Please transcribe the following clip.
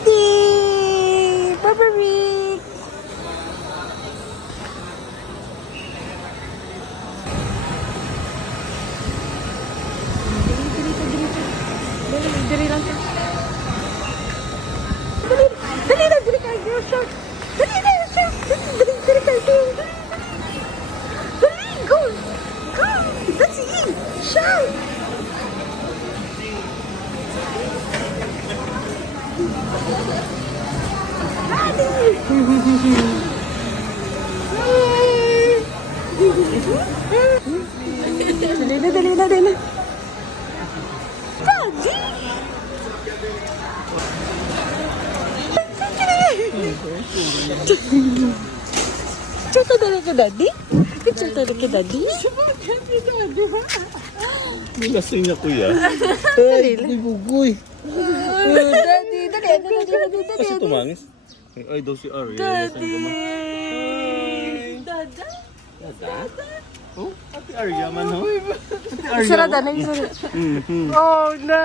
Daddy! Barbaric! Dali lang siya. Dali lang, dali ka, girl, siya. Dali lang siya. Dali ka, girl. Dali, go. Go. That's it. Siya. Dali na. Daddy! Picture talaga, Daddy? Picture talaga, Daddy? Nilasing na kuya. Dali. Ay, bugoy. Daddy, dali. Kasi tumangis. Ay, daw si Ari. Daddy. Dada? Oh, Ate Arya man, ho? Ate Arya. Sarada na yung sarada. Oh, no.